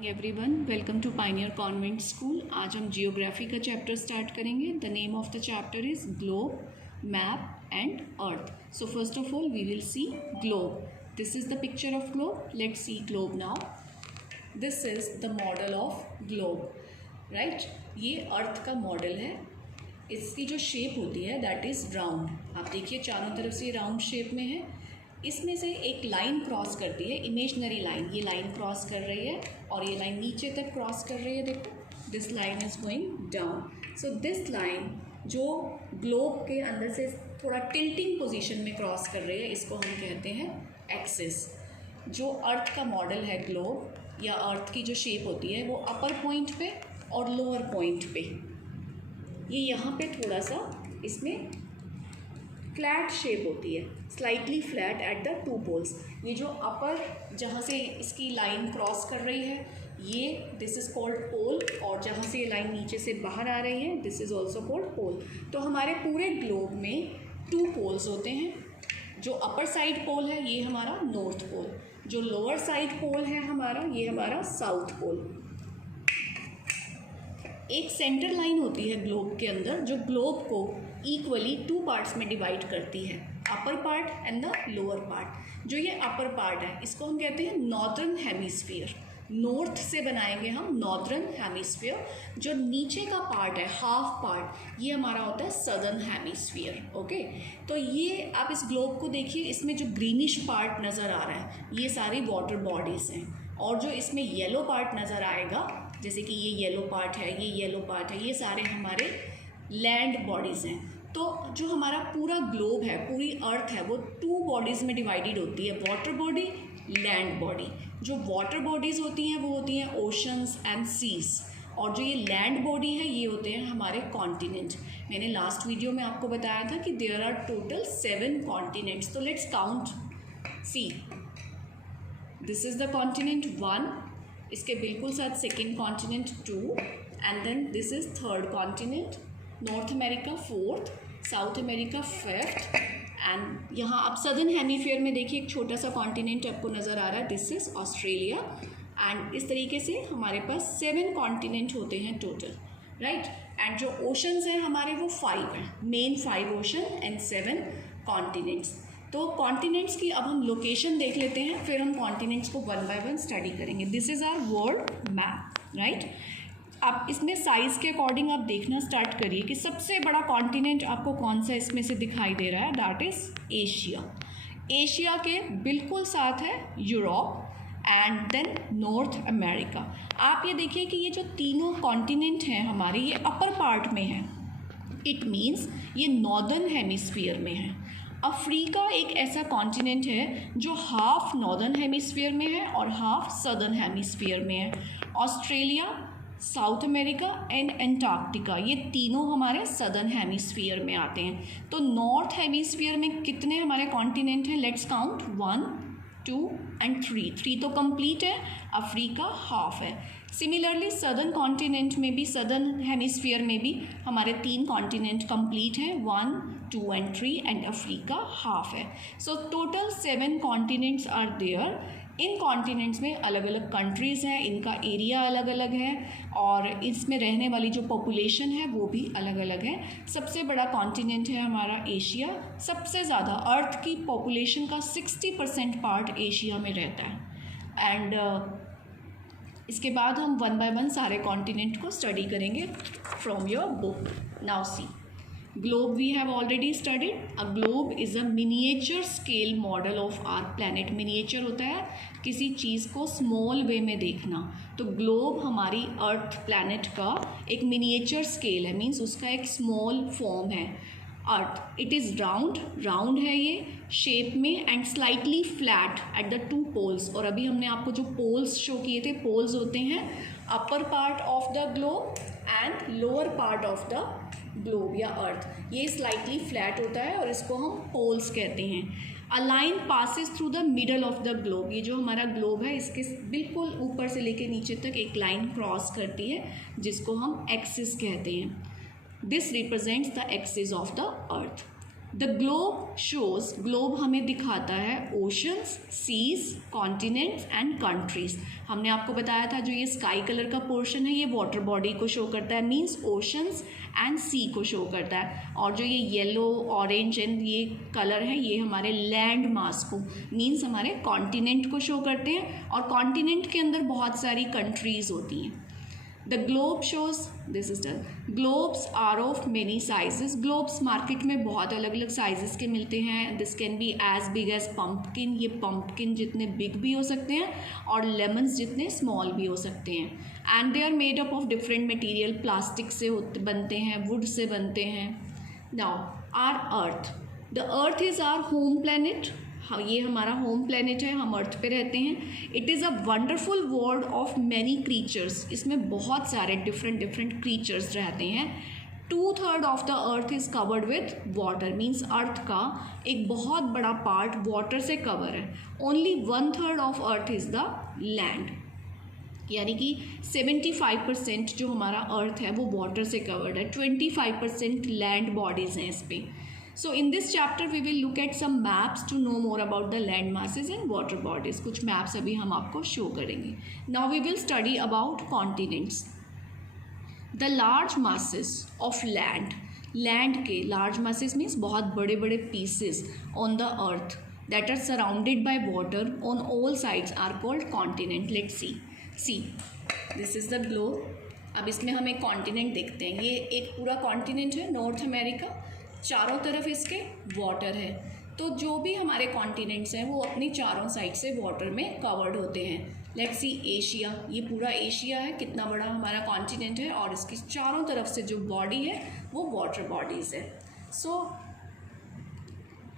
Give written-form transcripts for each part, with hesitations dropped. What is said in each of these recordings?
Everyone, welcome to Pioneer Convent School. आज हम geography का चैप्टर स्टार्ट करेंगे। The name of the chapter is globe, map and earth. So first of all we will see globe. This is the picture of globe. Let's see globe now. This is the model of globe, right. ये earth का model है। इसकी जो shape होती है that is round. आप देखिए चारों तरफ से राउंड शेप में है। इसमें से एक लाइन क्रॉस करती है, इमेजनरी लाइन। ये लाइन क्रॉस कर रही है और ये लाइन नीचे तक क्रॉस कर रही है। देखो, this line is going down. So this line जो ग्लोब के अंदर से थोड़ा टिल्टिंग पोजीशन में क्रॉस कर रही है, इसको हम कहते हैं एक्सिस। जो अर्थ का मॉडल है ग्लोब या अर्थ की जो शेप होती है वो अपर पॉइंट पे और लोअर पॉइंट पे, ये यहाँ पे थोड़ा सा इसमें फ्लैट शेप होती है, slightly flat at the two poles. ये जो अपर जहाँ से इसकी लाइन क्रॉस कर रही है ये दिस इज़ कॉल्ड पोल, और जहाँ से ये लाइन नीचे से बाहर आ रही है this is also called pole. तो हमारे पूरे ग्लोब में टू पोल्स होते हैं। जो अपर साइड पोल है ये हमारा नॉर्थ पोल, जो लोअर साइड पोल है हमारा ये हमारा साउथ पोल। एक सेंटर लाइन होती है ग्लोब के अंदर जो ग्लोब को इक्वली टू पार्ट्स में डिवाइड करती है, upper part and the lower part. जो ये अपर पार्ट है इसको हम कहते हैं नॉर्दर्न हेमिस्फीयर। नॉर्थ से बनाएंगे हम नॉर्दर्न हेमिस्फीयर। जो नीचे का पार्ट है हाफ पार्ट ये हमारा होता है सदर्न हेमिस्फीयर। ओके, तो ये आप इस ग्लोब को देखिए, इसमें जो ग्रीनिश पार्ट नज़र आ रहा है ये सारी वाटर बॉडीज़ हैं, और जो इसमें येलो पार्ट नज़र आएगा जैसे कि ये येलो पार्ट है, ये येलो पार्ट है, ये सारे हमारे लैंड बॉडीज़ हैं। तो जो हमारा पूरा ग्लोब है, पूरी अर्थ है, वो टू बॉडीज़ में डिवाइडेड होती है, वाटर बॉडी, लैंड बॉडी। जो वाटर बॉडीज़ होती हैं वो होती हैं ओशंस एंड सीज, और जो ये लैंड बॉडी है ये होते हैं हमारे कॉन्टिनेंट। मैंने लास्ट वीडियो में आपको बताया था कि देयर आर टोटल 7 कॉन्टिनेंट्स। तो let's count. See, this is the continent 1, इसके बिल्कुल साथ second continent 2, and then this is third continent, North America 4th, South America 5th, and यहाँ आप सदर्न हेमीफेयर में देखिए एक छोटा सा कॉन्टिनेंट आपको नज़र आ रहा है, दिस इज़ ऑस्ट्रेलिया। एंड इस तरीके से हमारे पास 7 कॉन्टिनेंट होते हैं टोटल, राइट। एंड जो ओशंस हैं हमारे वो 5 हैं, मेन 5 ओशन एंड 7 कॉन्टिनेंट्स। तो कॉन्टिनेंट्स की अब हम लोकेशन देख लेते हैं, फिर हम कॉन्टिनेंट्स को वन बाय वन स्टडी करेंगे। This is our world map, right. आप इसमें साइज़ के अकॉर्डिंग आप देखना स्टार्ट करिए कि सबसे बड़ा कॉन्टिनेंट आपको कौन सा इसमें से दिखाई दे रहा है, दैट इज़ एशिया। एशिया के बिल्कुल साथ है Europe and then North America. आप ये देखिए कि ये जो तीनों कॉन्टिनेंट हैं हमारे ये अपर पार्ट में हैं, इट मीन्स ये नॉर्दर्न हेमिस्फीयर में है। अफ्रीका एक ऐसा कॉन्टिनेंट है जो हाफ नॉर्दर्न हेमिस्फीयर में है और हाफ सदर्न हेमिस्फीयर में है। Australia, south America and Antarctica ये तीनों हमारे सदर्न हेमिस्फीयर में आते हैं। तो नॉर्थ हेमिस्फीयर में कितने हमारे कॉन्टिनेंट हैं, लेट्स काउंट 1, 2 एंड 3 तो कंप्लीट है, अफ्रीका हाफ है। सिमिलरली सदर्न कॉन्टिनेंट में भी, सदर्न हेमिस्फीयर में भी हमारे 3 कॉन्टिनेंट कंप्लीट हैं, 1, 2 एंड 3, एंड अफ्रीका हाफ है। So total 7 continents are there. इन कॉन्टिनेंट्स में अलग अलग कंट्रीज़ हैं, इनका एरिया अलग अलग है, और इसमें रहने वाली जो पॉपुलेशन है वो भी अलग अलग है। सबसे बड़ा कॉन्टिनेंट है हमारा एशिया। सबसे ज़्यादा अर्थ की पॉपुलेशन का 60% पार्ट एशिया में रहता है। एंड इसके बाद हम वन बाय वन सारे कॉन्टिनेंट को स्टडी करेंगे from your book. Now see, globe we have already studied. A globe is a miniature scale model of our planet. miniature होता है किसी चीज़ को स्मॉल वे में देखना, तो ग्लोब हमारी अर्थ प्लैनेट का एक मिनिएचर स्केल है, मीन्स उसका एक स्मॉल फॉर्म है अर्थ। इट इज़ राउंड है ये शेप में, and slightly flat at the two poles. और अभी हमने आपको जो पोल्स शो किए थे, पोल्स होते हैं upper part of the globe and lower part of the globe या अर्थ। ये स्लाइटली फ्लैट होता है और इसको हम पोल्स कहते हैं। A line passes through the middle of the globe. ये जो हमारा ग्लोब है इसके बिल्कुल ऊपर से लेके नीचे तक एक लाइन क्रॉस करती है जिसको हम एक्सिस कहते हैं। This represents the axis of the earth. The globe shows, globe हमें दिखाता है oceans, seas, continents and countries. हमने आपको बताया था जो ये स्काई कलर का पोर्शन है ये वाटर बॉडी को शो करता है, मीन्स ओशंस एंड सी को शो करता है। और जो ये येलो, ऑरेंज एंड ये कलर है ये हमारे लैंड मास को, मीन्स हमारे कॉन्टिनेंट को शो करते हैं। और कॉन्टिनेंट के अंदर बहुत सारी कंट्रीज होती हैं। The globe shows, this is the globes are of many sizes. Globes market में बहुत अलग अलग साइजेस के मिलते हैं। This can be as big as pumpkin, ये पम्पकिन जितने बिग भी हो सकते हैं और लेमन्स जितने स्मॉल भी हो सकते हैं। And they are made up of different material, plastic से बनते हैं, वुड से बनते हैं। Now our earth, the earth is our home planet, ये हमारा होम प्लेनेट है, हम अर्थ पे रहते हैं। It is a wonderful world of many creatures, इसमें बहुत सारे डिफरेंट क्रीचर्स रहते हैं। 2/3 of the earth is covered with water, means earth का एक बहुत बड़ा पार्ट वाटर से कवर है। Only 1/3 of earth is the land, यानी कि 75% जो हमारा अर्थ है वो वाटर से कवर्ड है, 25% लैंड बॉडीज़ हैं इस पर। So in this chapter we will look at some maps to know more about the land masses and water bodies. कुछ maps अभी हम आपको show करेंगे. Now we will study about continents. The large masses of land. Land के large masses means बहुत बड़े बड़े pieces on the earth that are surrounded by water on all sides are called continent. Let's see. See, this is the globe. अब इसमें हम एक continent देखते हैं. ये एक पूरा continent है, नॉर्थ अमेरिका, चारों तरफ इसके वाटर है। तो जो भी हमारे कॉन्टिनेंट्स हैं वो अपनी चारों साइड से वाटर में कवर्ड होते हैं। लेट्स सी एशिया, ये पूरा एशिया है, कितना बड़ा हमारा कॉन्टिनेंट है और इसकी चारों तरफ से जो बॉडी है वो वाटर बॉडीज़ है। So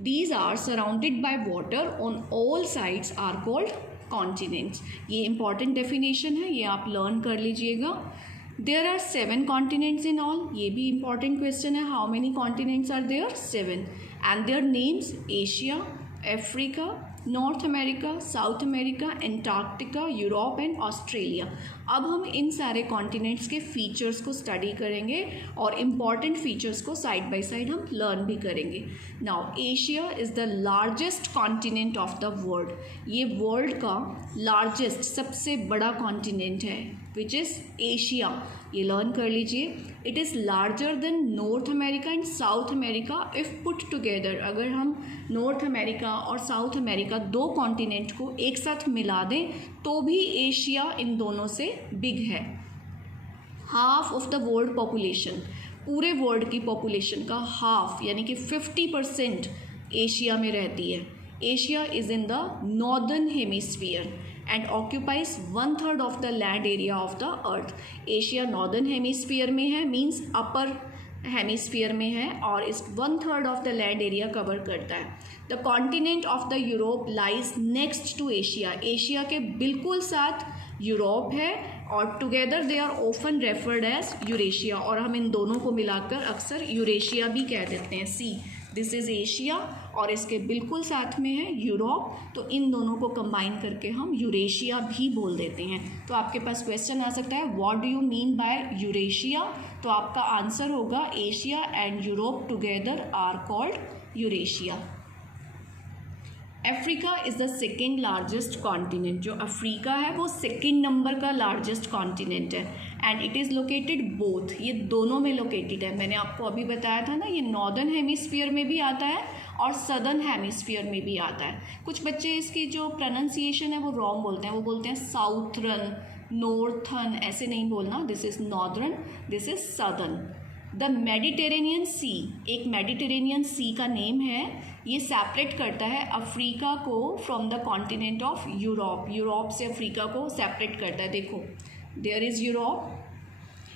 these are surrounded by water on all sides are called continents. ये इंपॉर्टेंट डेफिनेशन है, ये आप लर्न कर लीजिएगा। There are 7 continents in all. ये भी important question है, how many continents are there? 7. And their names Asia, Africa, North America, South America, Antarctica, Europe and Australia. अब हम इन सारे continents के features को study करेंगे और important features को side by side हम learn भी करेंगे. Now Asia is the largest continent of the world. ये world का largest सबसे बड़ा continent है, which is Asia. ये लर्न कर लीजिए. It is larger than North America and south America if put together. अगर हम नॉर्थ अमेरिका और साउथ अमेरिका दो कॉन्टिनेंट को एक साथ मिला दें तो भी एशिया इन दोनों से बिग है. Half of the world population, पूरे वर्ल्ड की पॉपुलेशन का हाफ यानी कि 50% एशिया में रहती है. Asia is in the northern hemisphere and occupies 1/3 of the land area of the earth. Asia northern hemisphere में है, मीन्स अपर हेमिस्फीयर में है और इस 1/3 of the land area cover करता है. The continent of the Europe lies next to Asia. Asia के बिल्कुल साथ यूरोप है और together they are often referred as Eurasia, और हम इन दोनों को मिलाकर अक्सर यूरेशिया भी कह देते हैं. सी, दिस इज़ एशिया और इसके बिल्कुल साथ में है यूरोप, तो इन दोनों को कंबाइन करके हम यूरेशिया भी बोल देते हैं. तो आपके पास क्वेश्चन आ सकता है what do you mean by Eurasia, तो आपका आंसर होगा Asia and Europe together are called Eurasia. Africa is the second largest continent. जो अफ्रीका है वो सेकेंड नंबर का लार्जेस्ट कॉन्टिनेंट है and it is located both, ये दोनों में लोकेटेड है. मैंने आपको अभी बताया था ना, ये नॉर्दर्न हेमिस्फीयर में भी आता है और सदर्न हेमिस्फीयर में भी आता है. कुछ बच्चे इसकी जो प्रोनाउंसिएशन है वो रॉन्ग बोलते हैं, वो बोलते हैं साउथर्न, नॉर्थर्न, ऐसे नहीं बोलना. This is northern, this is southern. The Mediterranean sea, एक मेडिटेरेनियन सी का नेम है, ये सेपरेट करता है अफ्रीका को from the continent of Europe. Europe से अफ्रीका को सेपरेट करता है. देखो, there is Europe,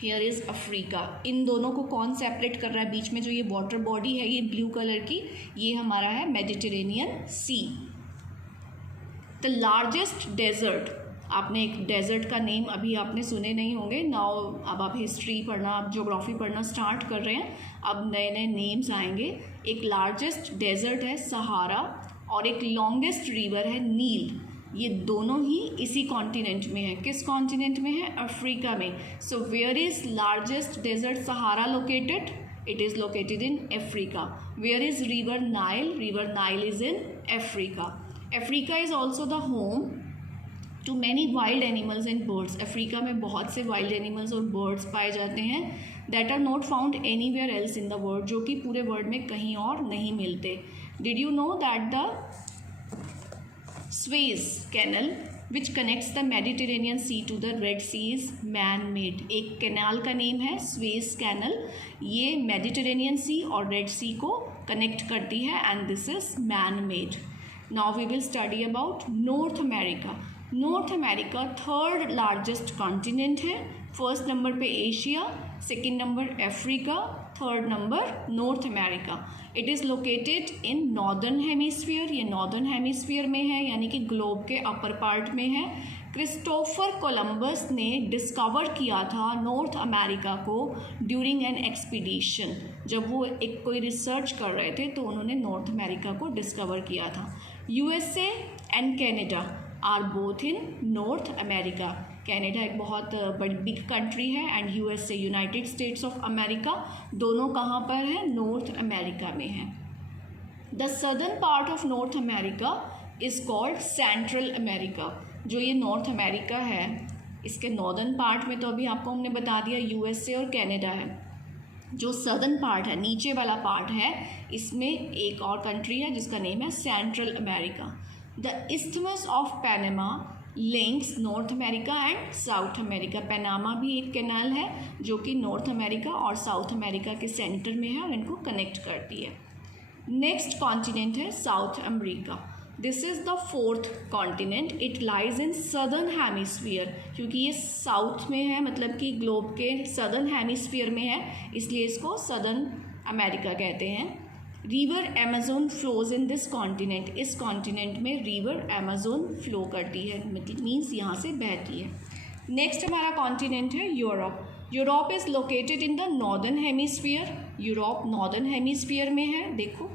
here is Africa. इन दोनों को कौन सेपरेट कर रहा है? बीच में जो ये वाटर बॉडी है ये ब्लू कलर की, ये हमारा है Mediterranean sea. The largest desert, आपने एक डेजर्ट का नेम अभी आपने सुने नहीं होंगे. नाउ अब आप हिस्ट्री पढ़ना, आप ज्योग्राफी पढ़ना स्टार्ट कर रहे हैं, अब नए नए नेम्स आएंगे. एक लार्जेस्ट डेजर्ट है सहारा और एक लॉन्गेस्ट रिवर है नील. ये दोनों ही इसी कॉन्टिनेंट में है. किस कॉन्टिनेंट में है? अफ्रीका में. So where is largest desert Sahara located? It is located in Africa. Where is River Nile? River Nile is in Africa. Africa is also the home to many wild animals and birds. Africa में बहुत से wild animals और birds पाए जाते हैं that are not found anywhere else in the world, जो कि पूरे वर्ल्ड में कहीं और नहीं मिलते. Did you know that the Suez Canal which connects the Mediterranean Sea to the Red Sea is man-made? एक कैनाल का नेम है Suez Canal. ये Mediterranean Sea और Red Sea को कनेक्ट करती है and this is man-made. Now we will study about North America. North America third largest continent है. First number पे Asia, second number Africa, third number north America. It is located in northern hemisphere. ये northern hemisphere में है, यानी कि globe के upper part में है. क्रिस्टोफर कोलंबस ने डिस्कवर किया था नॉर्थ अमेरिका को ड्यूरिंग एन एक्सपीडिशन. जब वो एक कोई रिसर्च कर रहे थे तो उन्होंने नॉर्थ अमेरिका को डिस्कवर किया था. USA and Canada are both in North America. Canada एक बहुत बड़ी बिग कंट्री है and USA United States of America दोनों कहाँ पर हैं? नॉर्थ अमेरिका में हैं. The southern part of North America is called Central America. जो ये नॉर्थ अमेरिका है इसके नॉर्दर्न पार्ट में तो अभी आपको हमने बता दिया यूएसए और कनाडा है. जो सदर्न पार्ट है, नीचे वाला पार्ट है, इसमें एक और कंट्री है जिसका नेम है central America. The isthmus of Panama links north America and south America. Panama भी एक कैनाल है जो कि नॉर्थ अमेरिका और साउथ अमेरिका के सेंटर में है और इनको कनेक्ट करती है. नेक्स्ट कॉन्टिनेंट है south America. This is the fourth continent. It lies in southern hemisphere. क्योंकि ये साउथ में है, मतलब कि ग्लोब के सदर्न हेमिस्फीयर में है, इसलिए इसको सदर्न अमेरिका कहते हैं. River Amazon flows in this continent. इस कॉन्टिनेंट में रिवर अमेजोन फ्लो करती है, मतलब मीन्स यहाँ से बहती है. नेक्स्ट हमारा कॉन्टिनेंट है Europe. Europe is located in the northern hemisphere. Europe northern hemisphere में है. देखो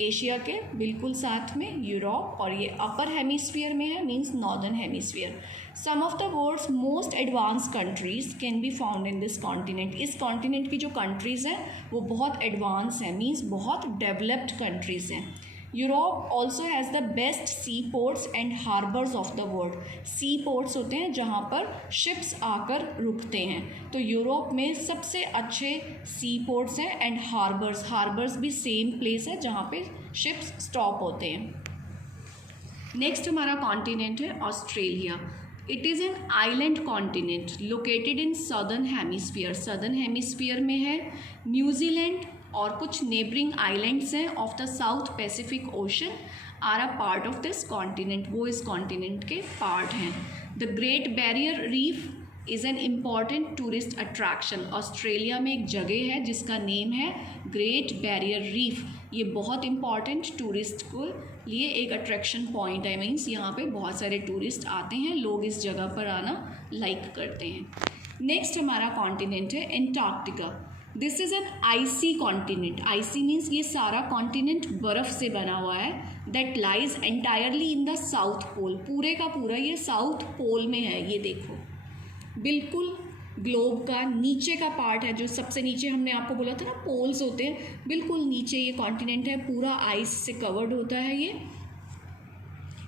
एशिया के बिल्कुल साथ में यूरोप, और ये अपर हेमिस्फीयर में है, means northern hemisphere. Some of the world's most advance countries can be found in this continent. इस कॉन्टिनेंट की जो कंट्रीज़ हैं वो बहुत एडवांस हैं, मीन्स बहुत डेवलप्ड कंट्रीज़ हैं. Europe also has the best sea ports and harbours of the world. Sea ports होते हैं जहाँ पर शिप्स आकर रुकते हैं, तो यूरोप में सबसे अच्छे सी पोर्ट्स हैं एंड हार्बर्स भी सेम प्लेस है जहाँ पे शिप्स स्टॉप होते हैं. नेक्स्ट हमारा कॉन्टिनेंट है Australia. It is an island continent located in southern hemisphere. Southern hemisphere में है. न्यूजीलैंड और कुछ नेबरिंग आइलैंड्स हैं of the South Pacific Ocean are a part of this continent. वो इस कॉन्टिनेंट के पार्ट हैं. The Great Barrier Reef is an important tourist attraction. Australia में एक जगह है जिसका नेम है ग्रेट बैरियर रीफ. ये बहुत इम्पॉर्टेंट टूरिस्ट को लिए एक अट्रैक्शन पॉइंट है, मीन्स यहाँ पे बहुत सारे टूरिस्ट आते हैं, लोग इस जगह पर आना लाइक करते हैं. नेक्स्ट हमारा कॉन्टिनेंट है Antarctica. This is an icy continent. Icy means ये सारा कॉन्टिनेंट बर्फ़ से बना हुआ है. That lies entirely in the south pole. पूरे का पूरा ये साउथ पोल में है. ये देखो बिल्कुल ग्लोब का नीचे का पार्ट है, जो सबसे नीचे हमने आपको बोला था ना पोल्स होते हैं, बिल्कुल नीचे ये कॉन्टिनेंट है, पूरा आइस से कवर्ड होता है ये.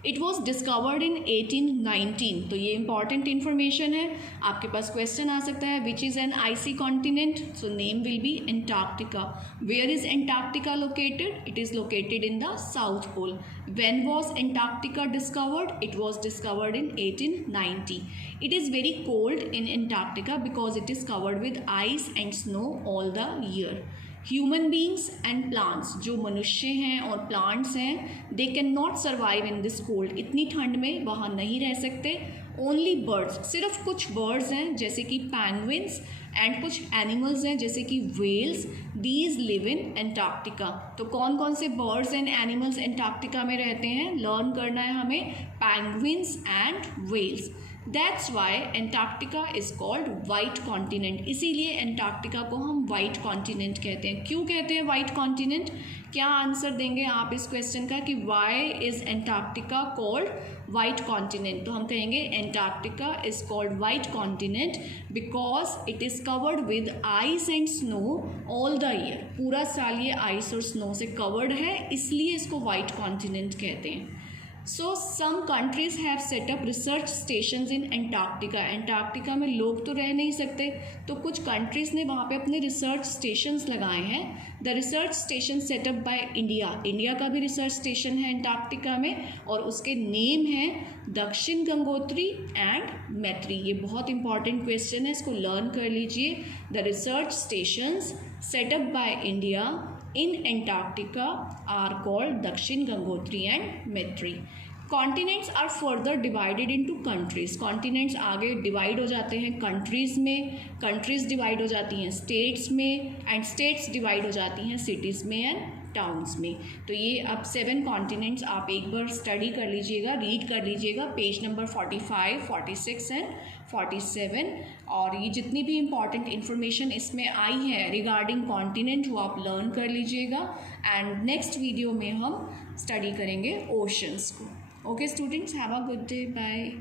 It was discovered in 1819. तो ये इंपॉर्टेंट इन्फॉर्मेशन है. आपके पास क्वेश्चन आ सकता है which is an icy continent. So name will be Antarctica. Where is Antarctica located? It is located in the south pole. When was Antarctica discovered? It was discovered in 1890. It is very cold in Antarctica because it is covered with ice and snow all the year. Human beings and plants, जो मनुष्य हैं और plants हैं, they cannot survive in this cold. इतनी ठंड में वहाँ नहीं रह सकते. Only birds, सिर्फ कुछ birds हैं जैसे कि penguins एंड कुछ एनिमल्स हैं जैसे कि whales. These live in Antarctica. तो कौन कौन से birds एंड एनिमल्स एंटार्क्टिका में रहते हैं लर्न करना है हमें. penguins and whales. That's why Antarctica is called white continent. इसीलिए एंटार्क्टिका को हम white continent कहते हैं. क्यों कहते हैं white continent? क्या आंसर देंगे आप इस क्वेश्चन का कि why is Antarctica called white continent, तो हम कहेंगे Antarctica is called white continent because it is covered with ice and snow all the year. पूरा साल ये आइस और स्नो से कवर्ड है, इसलिए इसको वाइट कॉन्टिनेंट कहते हैं। So some countries have set up research stations in Antarctica. Antarctica में लोग तो रह नहीं सकते, तो कुछ कंट्रीज़ ने वहाँ पे अपने रिसर्च स्टेशंस लगाए हैं। The research station setup by India, India का भी रिसर्च स्टेशन है एंटार्क्टिका में, और उसके नेम हैं दक्षिण गंगोत्री एंड मैत्री। ये बहुत इंपॉर्टेंट क्वेश्चन है, इसको लर्न कर लीजिए। The research stations setup by India in Antarctica are called Dakshin Gangotri and Maitri. Continents are further divided into countries. Continents आगे डिवाइड हो जाते हैं कंट्रीज़ में, कंट्रीज़ डिवाइड हो जाती हैं स्टेट्स में, एंड स्टेट्स डिवाइड हो जाती हैं सिटीज़ में एंड टाउन्स में। तो ये अब 7 कॉन्टिनेंट्स आप एक बार स्टडी कर लीजिएगा, रीड कर लीजिएगा, पेज नंबर 45, 46 एंड 47। और ये जितनी भी इम्पॉर्टेंट इन्फॉर्मेशन इसमें आई है रिगार्डिंग कॉन्टिनेंट वो आप लर्न कर लीजिएगा। एंड नेक्स्ट वीडियो में हम स्टडी करेंगे ओशंस को। Okay students, have a good day, bye.